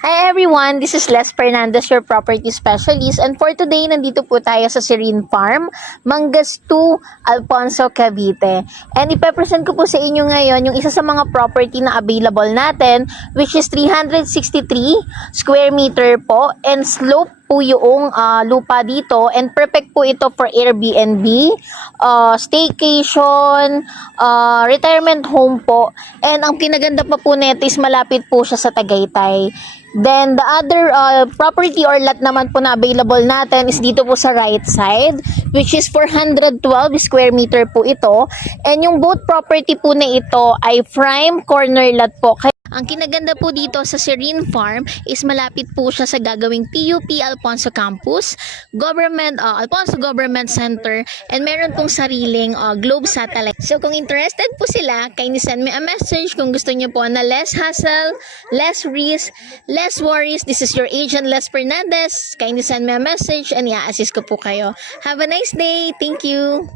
Hi everyone, this is Les Fernandez, your property specialist, and for today, nandito po tayo sa Serene Farm, Mangas 2, Alfonso, Cavite. And ipepresent ko po sa inyo ngayon yung isa sa mga property na available natin, which is 363 square meter po, and slope po yung lupa dito, and perfect po ito for Airbnb, staycation, retirement home po, and ang pinaganda pa po nito is malapit po siya sa Tagaytay. Then the other property or lot naman po na available natin is dito po sa right side, which is 412 square meter po ito, and yung both property po na ito ay prime corner lot po. Ang kinaganda po dito sa Serene Farm is malapit po siya sa gagawing PUP Alfonso Campus, Alfonso Government Center, and meron pong sariling Globe Satellite. So kung interested po sila, kindly send me a message kung gusto niyo po na less hassle, less risk, less worries. This is your agent Les Fernandez. Kindly send me a message and i-assist ko po kayo. Have a nice day. Thank you.